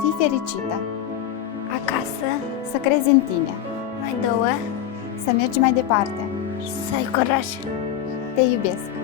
fii fericită, Acasă, să crezi în tine, mai două, să mergi mai departe. să ai curaj. Te iubesc!